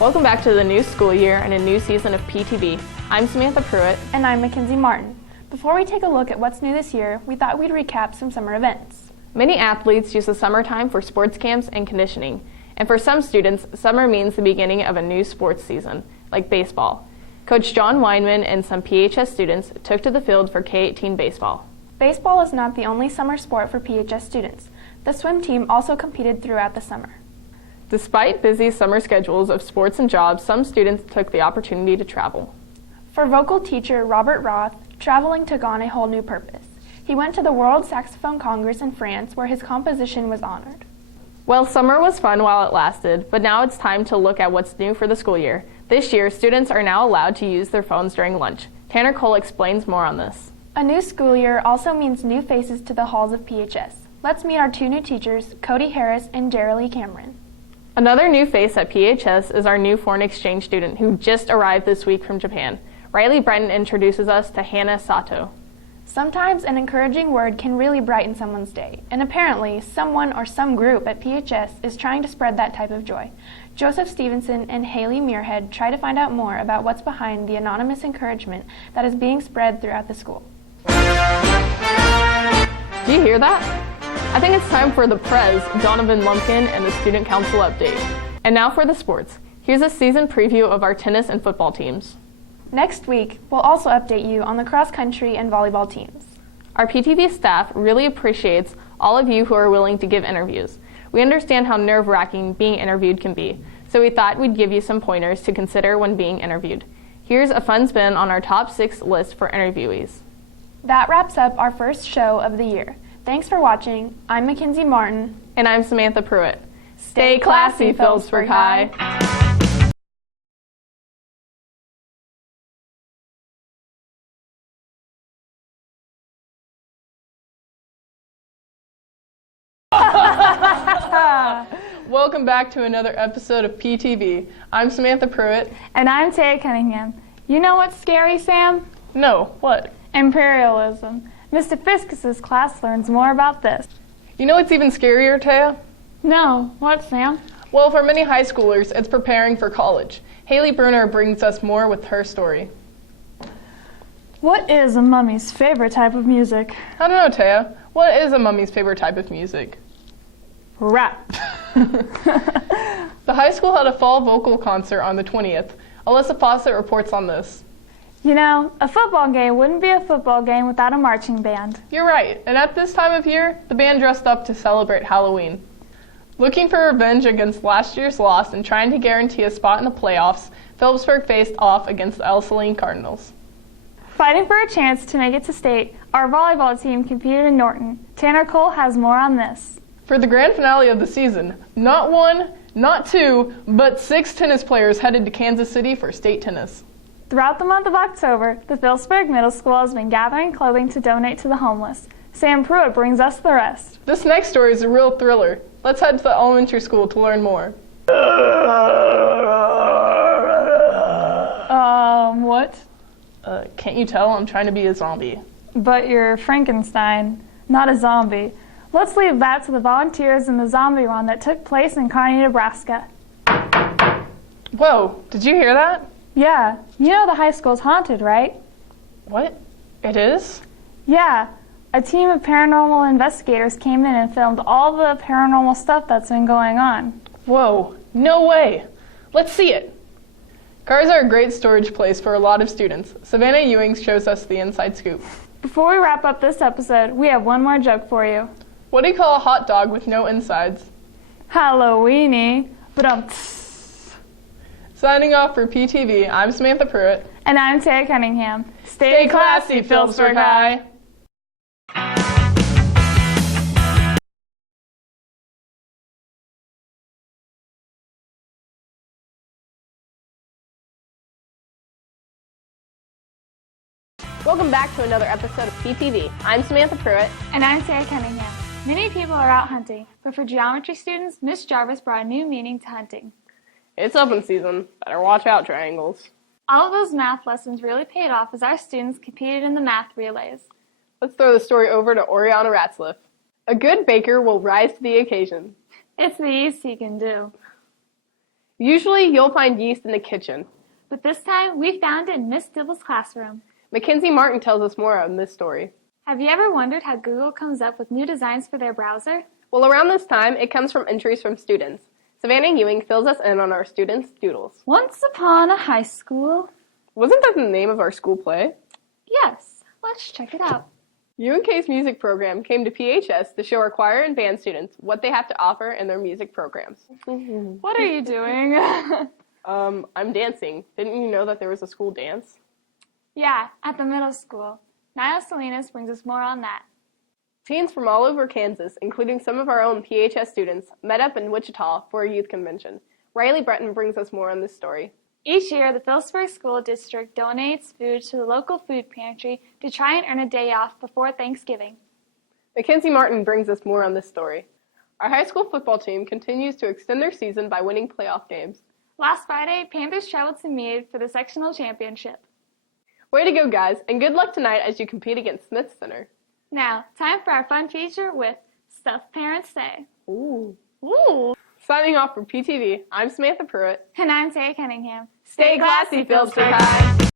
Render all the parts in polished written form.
Welcome back to the new school year and a new season of PTV. I'm Samantha Pruitt. And I'm Mackenzie Martin. Before we take a look at what's new this year, we thought we'd recap some summer events. Many athletes use the summertime for sports camps and conditioning. And for some students, summer means the beginning of a new sports season, like baseball. Coach John Weinman and some PHS students took to the field for K-18 baseball. Baseball is not the only summer sport for PHS students. The swim team also competed throughout the summer. Despite busy summer schedules of sports and jobs, some students took the opportunity to travel. For vocal teacher Robert Roth, traveling took on a whole new purpose. He went to the World Saxophone Congress in France, where his composition was honored. Well, summer was fun while it lasted, but now it's time to look at what's new for the school year. This year, students are now allowed to use their phones during lunch. Tanner Cole explains more on this. A new school year also means new faces to the halls of PHS. Let's meet our two new teachers, Cody Harris and Darrell Cameron. Another new face at PHS is our new foreign exchange student who just arrived this week from Japan. Riley Brenton introduces us to Hannah Sato. Sometimes an encouraging word can really brighten someone's day, and apparently someone or some group at PHS is trying to spread that type of joy. Joseph Stevenson and Haley Muirhead try to find out more about what's behind the anonymous encouragement that is being spread throughout the school. Do you hear that? I think it's time for the Prez, Donovan Lumpkin, and the Student Council update. And now for the sports. Here's a season preview of our tennis and football teams. Next week, we'll also update you on the cross-country and volleyball teams. Our PTV staff really appreciates all of you who are willing to give interviews. We understand how nerve-wracking being interviewed can be, so we thought we'd give you some pointers to consider when being interviewed. Here's a fun spin on our top 6 list for interviewees. That wraps up our first show of the year. Thanks for watching. I'm Mackenzie Martin. And I'm Samantha Pruitt. Stay classy, Phillipsburg High. Welcome back to another episode of PTV. I'm Samantha Pruitt. And I'm Taya Cunningham. You know what's scary, Sam? No, what? Imperialism. Mr. Fiskus's class learns more about this. You know what's even scarier, Taya? No, what, Sam? Well, for many high schoolers, it's preparing for college. Haley Bruner brings us more with her story. What is a mummy's favorite type of music? I don't know, Taya. What is a mummy's favorite type of music? Rap. The high school had a fall vocal concert on the 20th. Alyssa Fawcett reports on this. You know, a football game wouldn't be a football game without a marching band. You're right, and at this time of year, the band dressed up to celebrate Halloween. Looking for revenge against last year's loss and trying to guarantee a spot in the playoffs, Phillipsburg faced off against the El Saline Cardinals. Fighting for a chance to make it to state, our volleyball team competed in Norton. Tanner Cole has more on this. For the grand finale of the season, not 1, not 2, but 6 tennis players headed to Kansas City for state tennis. Throughout the month of October, the Phillipsburg Middle School has been gathering clothing to donate to the homeless. Sam Pruitt brings us the rest. This next story is a real thriller. Let's head to the elementary school to learn more. What? Can't you tell? I'm trying to be a zombie. But you're Frankenstein, not a zombie. Let's leave that to the volunteers in the zombie run that took place in Kearney, Nebraska. Whoa, did you hear that? Yeah, you know the high school's haunted, right? What? It is? Yeah, a team of paranormal investigators came in and filmed all the paranormal stuff that's been going on. Whoa, no way. Let's see it. Cars are a great storage place for a lot of students. Savannah Ewing shows us the inside scoop. Before we wrap up this episode, we have one more joke for you. What do you call a hot dog with no insides? Halloweeny. Signing off for PTV, I'm Samantha Pruitt. And I'm Taya Cunningham. Stay classy, Phillipsburg High. Welcome back to another episode of PTV. I'm Samantha Pruitt. And I'm Taya Cunningham. Many people are out hunting, but for geometry students, Miss Jarvis brought a new meaning to hunting. It's open season. Better watch out, triangles. All of those math lessons really paid off as our students competed in the math relays. Let's throw the story over to Oriana Ratzliff. A good baker will rise to the occasion. It's the least he can do. Usually, you'll find yeast in the kitchen. But this time, we found it in Miss Dibble's classroom. Mackenzie Martin tells us more on this story. Have you ever wondered how Google comes up with new designs for their browser? Well, around this time, it comes from entries from students. Savannah Ewing fills us in on our students' doodles. Once upon a high school. Wasn't that the name of our school play? Yes, let's check it out. UNK's music program came to PHS to show our choir and band students what they have to offer in their music programs. What are you doing? I'm dancing. Didn't you know that there was a school dance? Yeah, at the middle school. Nyla Salinas brings us more on that. Teens from all over Kansas, including some of our own PHS students, met up in Wichita for a youth convention. Riley Breton brings us more on this story. Each year, the Phillipsburg School District donates food to the local food pantry to try and earn a day off before Thanksgiving. Mackenzie Martin brings us more on this story. Our high school football team continues to extend their season by winning playoff games. Last Friday, Panthers traveled to Meade for the sectional championship. Way to go, guys, and good luck tonight as you compete against Smith Center. Now, time for our fun feature with Stuff Parents Say. Ooh. Ooh! Signing off for PTV, I'm Samantha Pruitt. And I'm Taya Cunningham. Stay classy, Phillipsburg High!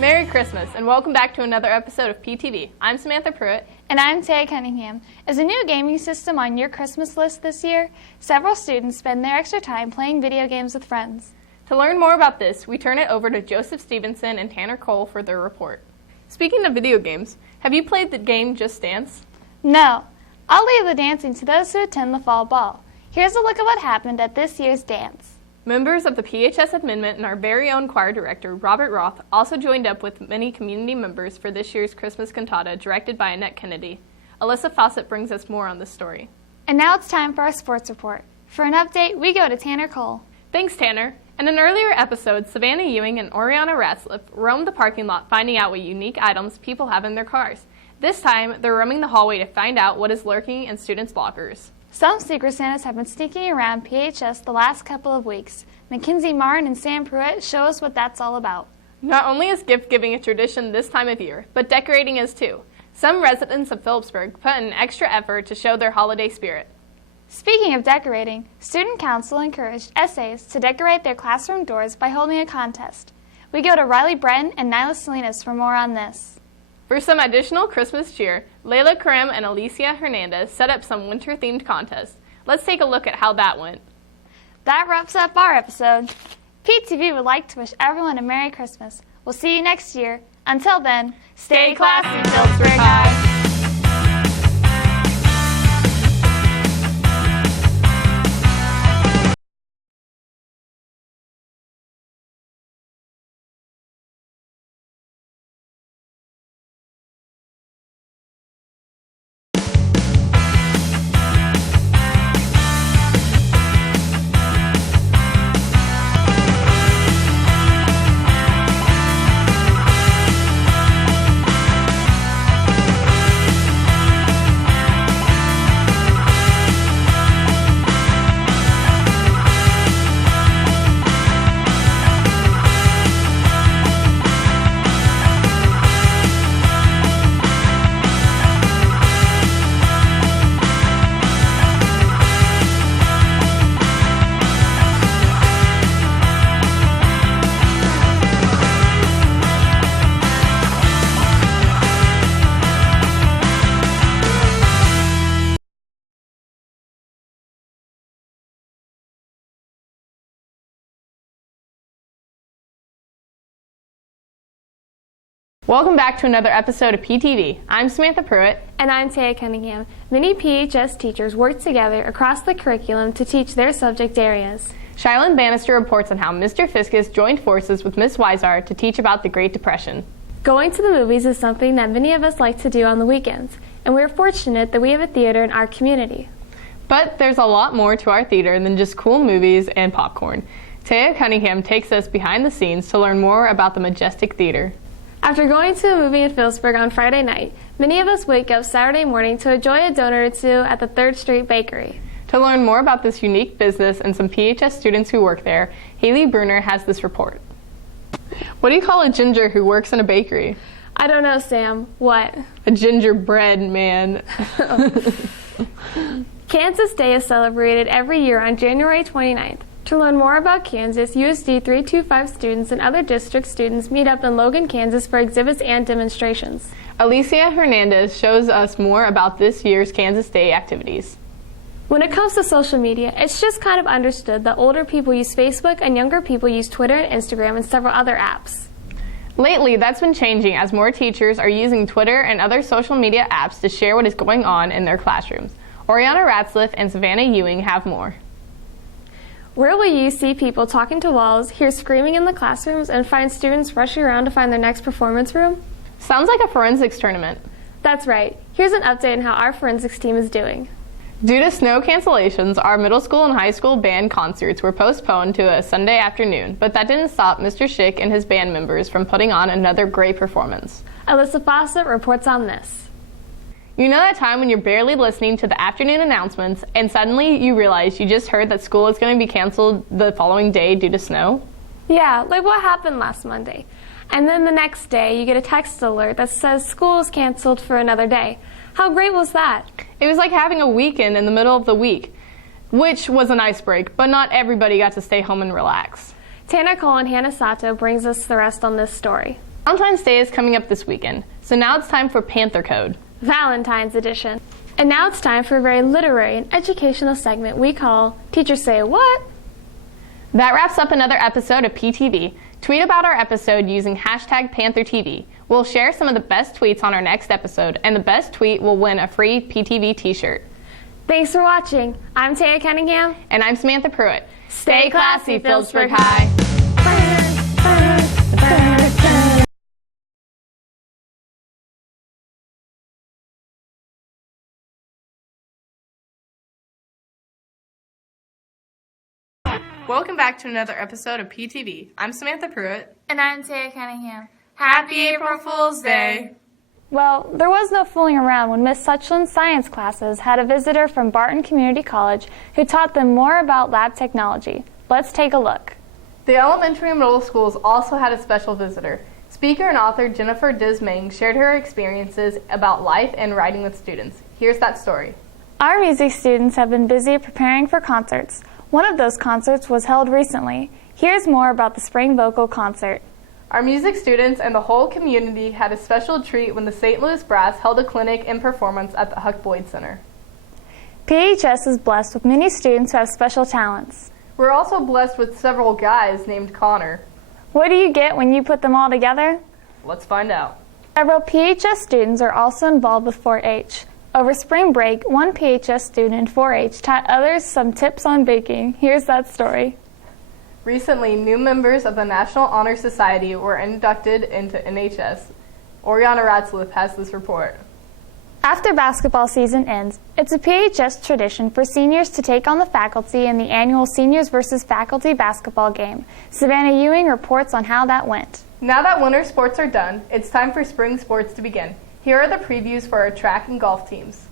Merry Christmas, and welcome back to another episode of PTV. I'm Samantha Pruitt. And I'm Taya Cunningham. As a new gaming system on your Christmas list this year, several students spend their extra time playing video games with friends. To learn more about this, we turn it over to Joseph Stevenson and Tanner Cole for their report. Speaking of video games, have you played the game Just Dance? No, I'll leave the dancing to those who attend the fall ball. Here's a look at what happened at this year's dance. Members of the PHS Amendment and our very own choir director, Robert Roth, also joined up with many community members for this year's Christmas cantata directed by Annette Kennedy. Alyssa Fawcett brings us more on this story. And now it's time for our sports report. For an update, we go to Tanner Cole. Thanks, Tanner. In an earlier episode, Savannah Ewing and Oriana Ratzliff roamed the parking lot finding out what unique items people have in their cars. This time, they're roaming the hallway to find out what is lurking in students' lockers. Some Secret Santas have been sneaking around PHS the last couple of weeks. Mackenzie Martin and Sam Pruitt show us what that's all about. Not only is gift-giving a tradition this time of year, but decorating is too. Some residents of Phillipsburg put in extra effort to show their holiday spirit. Speaking of decorating, Student Council encouraged essays to decorate their classroom doors by holding a contest. We go to Riley Breton and Nyla Salinas for more on this. For some additional Christmas cheer, Layla Karim and Alicia Hernandez set up some winter-themed contests. Let's take a look at how that went. That wraps up our episode. PTV would like to wish everyone a Merry Christmas. We'll see you next year. Until then, stay classy, Phillipsburg High. Welcome back to another episode of PTV. I'm Samantha Pruitt. And I'm Taya Cunningham. Many PHS teachers work together across the curriculum to teach their subject areas. Shylin Bannister reports on how Mr. Fiskus joined forces with Miss Weisar to teach about the Great Depression. Going to the movies is something that many of us like to do on the weekends, and we're fortunate that we have a theater in our community. But there's a lot more to our theater than just cool movies and popcorn. Taya Cunningham takes us behind the scenes to learn more about the Majestic Theater. After going to a movie in Phillipsburg on Friday night, many of us wake up Saturday morning to enjoy a donut or two at the 3rd Street Bakery. To learn more about this unique business and some PHS students who work there, Haley Bruner has this report. What do you call a ginger who works in a bakery? I don't know, Sam. What? A gingerbread man. Kansas Day is celebrated every year on January 29th. To learn more about Kansas, USD 325 students and other district students meet up in Logan, Kansas for exhibits and demonstrations. Alicia Hernandez shows us more about this year's Kansas Day activities. When it comes to social media, it's just kind of understood that older people use Facebook and younger people use Twitter and Instagram and several other apps. Lately, that's been changing as more teachers are using Twitter and other social media apps to share what is going on in their classrooms. Oriana Ratzliff and Savannah Ewing have more. Where will you see people talking to walls, hear screaming in the classrooms, and find students rushing around to find their next performance room? Sounds like a forensics tournament. That's right. Here's an update on how our forensics team is doing. Due to snow cancellations, our middle school and high school band concerts were postponed to a Sunday afternoon, but that didn't stop Mr. Schick and his band members from putting on another great performance. Alyssa Fawcett reports on this. You know that time when you're barely listening to the afternoon announcements and suddenly you realize you just heard that school is going to be canceled the following day due to snow? Yeah, like what happened last Monday. And then the next day you get a text alert that says school is canceled for another day. How great was that? It was like having a weekend in the middle of the week, which was a nice break, but not everybody got to stay home and relax. Tanner Cole and Hannah Sato brings us the rest on this story. Valentine's Day is coming up this weekend, so now it's time for Panther Code. Valentine's edition. And now it's time for a very literary and educational segment we call Teachers Say What? That wraps up another episode of PTV. Tweet about our episode using hashtag PantherTV. We'll share some of the best tweets on our next episode, and the best tweet will win a free PTV t-shirt. Thanks for watching. I'm Taya Cunningham. And I'm Samantha Pruitt. Stay classy, Phillipsburg High. Welcome back to another episode of PTV. I'm Samantha Pruitt. And I'm Taya Cunningham. Happy April Fool's Day! Well, there was no fooling around when Miss Suchlin's science classes had a visitor from Barton Community College who taught them more about lab technology. Let's take a look. The elementary and middle schools also had a special visitor. Speaker and author Jennifer Dismang shared her experiences about life and writing with students. Here's that story. Our music students have been busy preparing for concerts. One of those concerts was held recently. Here's more about the spring vocal concert. Our music students and the whole community had a special treat when the St. Louis Brass held a clinic and performance at the Huck Boyd Center. PHS is blessed with many students who have special talents. We're also blessed with several guys named Connor. What do you get when you put them all together? Let's find out. Several PHS students are also involved with 4-H. Over spring break, one PHS student in 4-H taught others some tips on baking. Here's that story. Recently, new members of the National Honor Society were inducted into NHS. Oriana Ratzliff has this report. After basketball season ends, it's a PHS tradition for seniors to take on the faculty in the annual Seniors versus Faculty basketball game. Savannah Ewing reports on how that went. Now that winter sports are done, it's time for spring sports to begin. Here are the previews for our track and golf teams.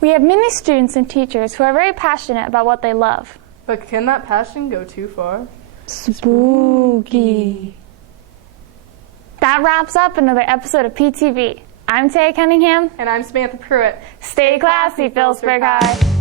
We have many students and teachers who are very passionate about what they love. But can that passion go too far? Spooky. That wraps up another episode of PTV. I'm Taya Cunningham. And I'm Samantha Pruitt. Stay classy, Phillipsburg High.